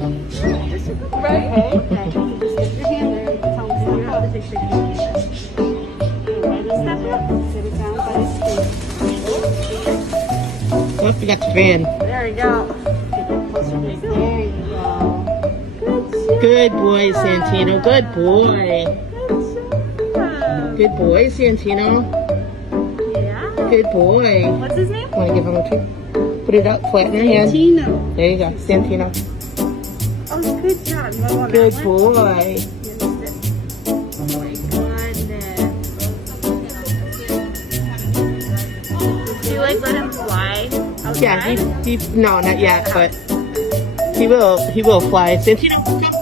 Right? Okay. Just stick your hand there and tell them you have to take your hand. Right, step up. Sit it down by his feet. Oh, you got the fan. There you go. Get that closer to his. There you go. Good boy, Santino. Good boy. Good boy, Santino. Yeah. Good boy. What's his name? Want to give him a treat? Put it up, flatten your hand. Santino. There you go, Santino. Oh, good job. You want Good that one? boy. Oh my goodness. Do you like let him fly outside? Yeah, he no, not yet, but he will fly. Santino, come.